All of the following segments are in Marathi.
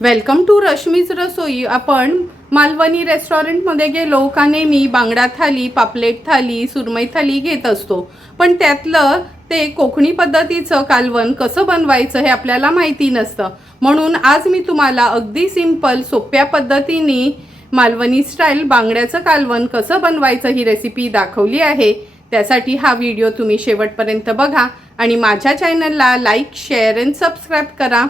वेलकम टू रश्मीज रसोई। आपण मालवणी रेस्टॉरंटमध्ये गेलो का नेहमी बांगडा थाली, पापलेट थाली, सुरमई थाली घेत असतो, पण त्यातलं ते कोकणी पद्धतीचं कालवण कसं बनवायचं हे आपल्याला माहिती नसतं। म्हणून आज मी तुम्हाला अगदी सिंपल सोप्या पद्धतीने मालवणी स्टाईल बांगड्याचं कालवण कसं बनवायचं ही रेसिपी दाखवली आहे। त्यासाठी हा व्हिडिओ तुम्ही शेवटपर्यंत बघा आणि माझ्या चॅनलला लाईक, शेअर आणि सबस्क्राइब करा।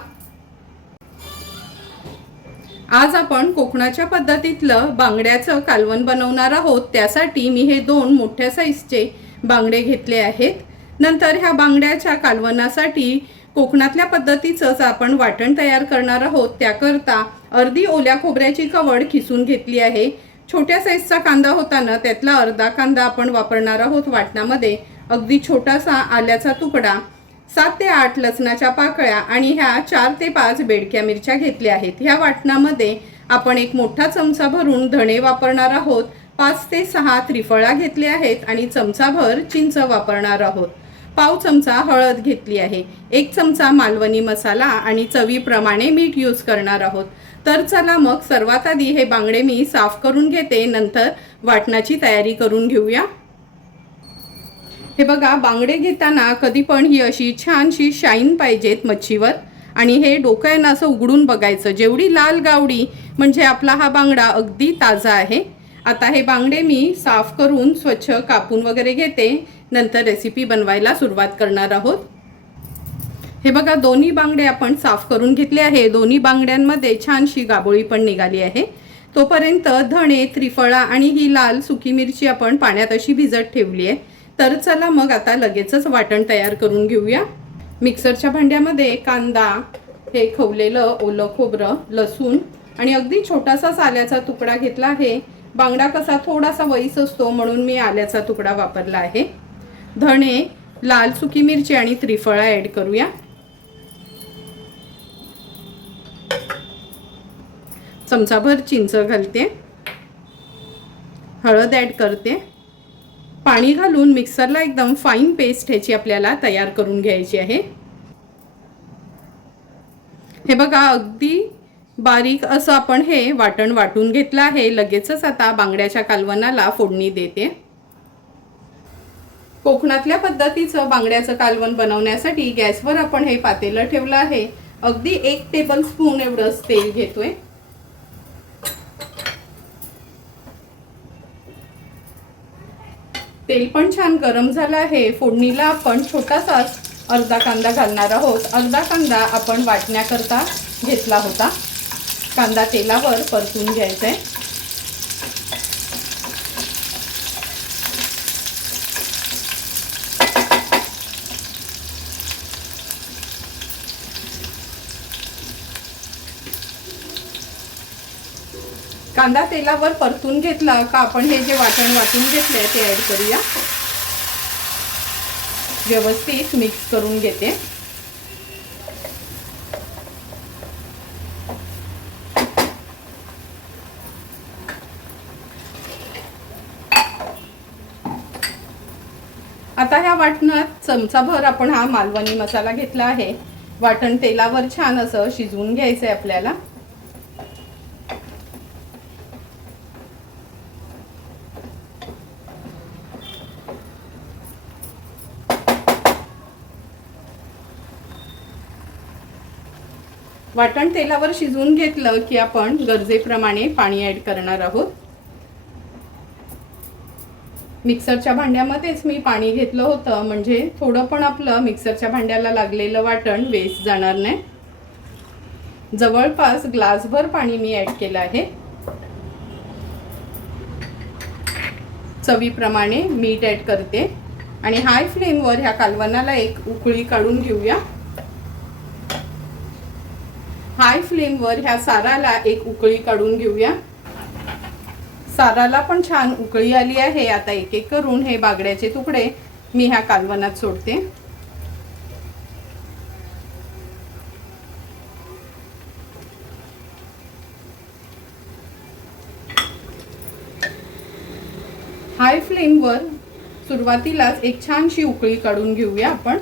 आज आपण कोकणाच्या पद्धतीतलं बांगड्याचं कालवण बनवणार आहोत। त्यासाठी मी हे दोन मोठ्या साईजचे बांगडे घेतले आहेत। नंतर ह्या बांगड्याच्या कालवणासाठी कोकणातल्या पद्धतीचंच आपण वाटण तयार करणार आहोत। त्याकरता अर्धी ओल्या खोबऱ्याची कवड खिसून घेतली आहे। छोट्या साईजचा कांदा होता ना, त्यातला अर्धा कांदा आपण वापरणार आहोत वाटणामध्ये। अगदी छोटासा आल्याचा तुकडा, 7 ते 8 लसणाच्या पाकळ्या आणि ह्या 4 ते 5 बेडक्या मिरच्या घेतल्या आहेत। ह्या वाटणामध्ये आपण एक मोठा चमचा भरून धणे वापरणार आहोत। 5 ते 6 त्रिफळा घेतले आहेत आणि चमचाभर चिंच वापरणार आहोत। पाव चमचा हळद घेतली आहे। 1 चमचा मालवणी मसाला आणि चवीप्रमाणे मीठ यूज करणार आहोत। तर चला मग सर्वात आधी हे बांगडे मी साफ करून घेते, नंतर वाटणाची तयारी करून घेऊया। हे बघा, बांगडे घेताना कधी पण ही अशी छानशी शाईन पाहिजेत मच्छीवर आणि हे डोकं असं उघडून बघायचं। जेवढी लाल गावडी म्हणजे आपला हा बांगडा अगदी ताजा आहे। आता हे बांगडे मी साफ करून स्वच्छ कापून वगैरे घेते, नंतर रेसिपी बनवायला सुरुवात करणार आहोत। हे बघा, दोन्ही बांगडे आपण साफ करून घेतले आहे। दोन्ही बांगड्यांमध्ये छानशी गाबोळी पण निघाली आहे। तोपर्यंत धणे, त्रिफळा आणि ही लाल सुकी मिरची आपण पाण्यात अशी भिजत ठेवली आहे। तर चला मग आता लगेचच वाटण तयार करून घेऊया। मिक्सरच्या भांड्यामध्ये कांदा, हे खवलेलं ओलं खोबरं, लसूण आणि अगदी छोटासा आल्याचा तुकडा घेतला आहे। बांगडा कसा थोडासा वईस असतो म्हणून मी आल्याचा तुकडा वापरला आहे। धणे, लाल सुकी मिरची आणि त्रिफळा ॲड करूया। चमचाभर चिंच घालते, हळद ॲड करते, पाणी घालून मिक्सरला एकदम फाईन पेस्ट ह्याची आपल्याला तयार करून घ्यायची आहे। हे बघा, अगदी बारीक असं आपण हे वाटण वाटून घेतलं आहे। लगेचच आता बांगड्याच्या कालवणाला फोडणी देते। कोकणातल्या पद्धतीचं बांगड्याचं कालवण बनवण्यासाठी गॅसवर आपण हे पातेलं ठेवलं आहे। अगदी 1 टेबलस्पून एवढंच तेल घेतोय। तेल पण छान गरम झालं आहे। फोडणीला आपण छोटासा अर्धा कांदा घालणार आहोत। अर्धा कांदा आपण वाटण्याकरता घेतला होता। कांदा तेलावर परतून घ्यायचा आहे। कांदा तेलावर परतून घेतला का आपण हे जे वाटण वाटून घेतलंय ते ॲड करूया। व्यवस्थित मिक्स करून घेते। आता ह्या वाटणात चमचाभर आपण हा मालवणी मसाला घेतला आहे। वाटण तेलावर छान असं शिजवून घ्यायचं आहे आपल्याला। वाटण तेलावर शिजवून घेतलं की आपण गरजेप्रमाणे पाणी ॲड करणार आहोत। मिक्सरच्या भांड्यामध्येच मी पाणी घेतलं होतं, म्हणजे थोडं पण आपलं मिक्सरच्या भांड्याला लागलेलं वाटण वेस्ट जाणार नाही। जवळपास ग्लासभर पाणी मी ॲड केलं आहे। चवीप्रमाणे मीठ ॲड करते आणि हाय फ्लेमवर ह्या कालवणाला एक उकळी काढून घेऊया। हाय फ्लेमवर ह्या साराला एक उकळी काढून घेऊया। साराला पण छान उकळी आली आहे। आता एक एक करून हे बांगड्याचे तुकडे मी ह्या कालवणात सोडते। हाय फ्लेमवर सुरुवातीलाच एक छानशी उकळी काढून घेऊया आपण।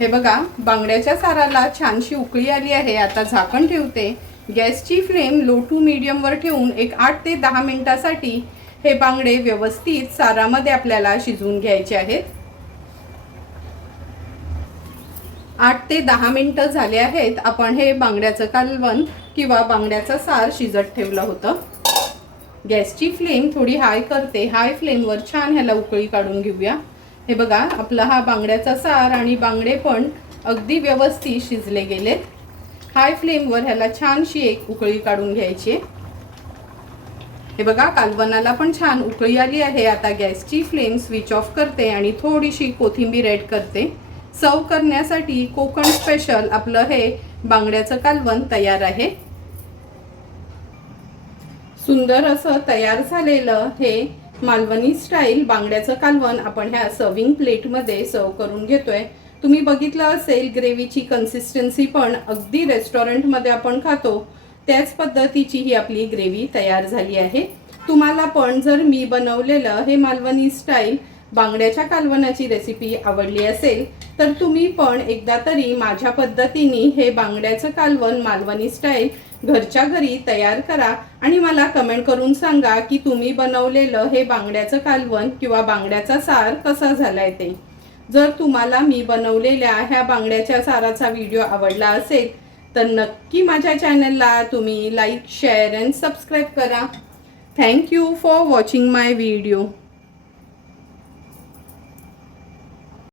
हे बघा, बांगड्याच्या साराला छानशी उकळी आली आहे। आता झाकण ठेवते। गॅसची फ्लेम लो टू मीडियमवर ठेवून एक 8 ते 10 मिनिटांसाठी हे बांगडे व्यवस्थित सारामध्ये आपल्याला शिजवून घ्यायचे आहेत। 8 ते 10 मिनिटं झाले आहेत। आपण हे बांगड्याचं कालवण किंवा बांगड्याचं सार शिजत ठेवलं होतं। गॅसची फ्लेम थोडी हाय करते। हाय फ्लेमवर छान ह्याला उकळी काढून घेऊया। हे बघा, आपला हा बांगड्याचा सार आणि बांगडे पण अगदी व्यवस्थित शिजले गेलेत। हाय फ्लेमवर ह्याला छानशी एक उकळी काढून घ्यायची। हे बघा, कालवणाला पण छान उकळी आली आहे। आता गॅसची फ्लेम स्विच ऑफ करते आणि थोडीशी कोथिंबीर ॲड करते। सर्व करण्यासाठी कोकण स्पेशल आपलं हे बांगड्याचं कालवण तयार आहे। सुंदर असं तयार झालेलं हे मालवणी स्टाईल बांगड्याचं कालवण आपण ह्या सर्विंग प्लेटमध्ये सर्व करून घेतोय। तुम्ही बघितलं असेल, ग्रेव्हीची कन्सिस्टन्सी पण अगदी रेस्टॉरंटमध्ये आपण खातो त्याच पद्धतीची ही आपली ग्रेव्ही तयार झाली आहे। तुम्हाला पण जर मी बनवलेलं हे मालवणी स्टाईल बांगड्याच्या कालवणाची रेसिपी आवडली असेल तर तुम्ही पण एकदा तरी माझ्या पद्धतीने हे बांगड्याचं कालवण मालवणी स्टाईल घरच्या घरी तयार करा आणि मला कमेंट करून सांगा की तुम्ही बनवलेलं हे बांगड्याचं कालवण किंवा बांगड्याचा सार कसा झालाय ते। जर तुम्हाला मी बनवलेल्या ह्या बांगड्याच्या साराचा व्हिडिओ आवडला असेल तर नक्की माझ्या चॅनलला तुम्ही लाईक, शेअर अँड सबस्क्राईब करा। Thank you for watching my video.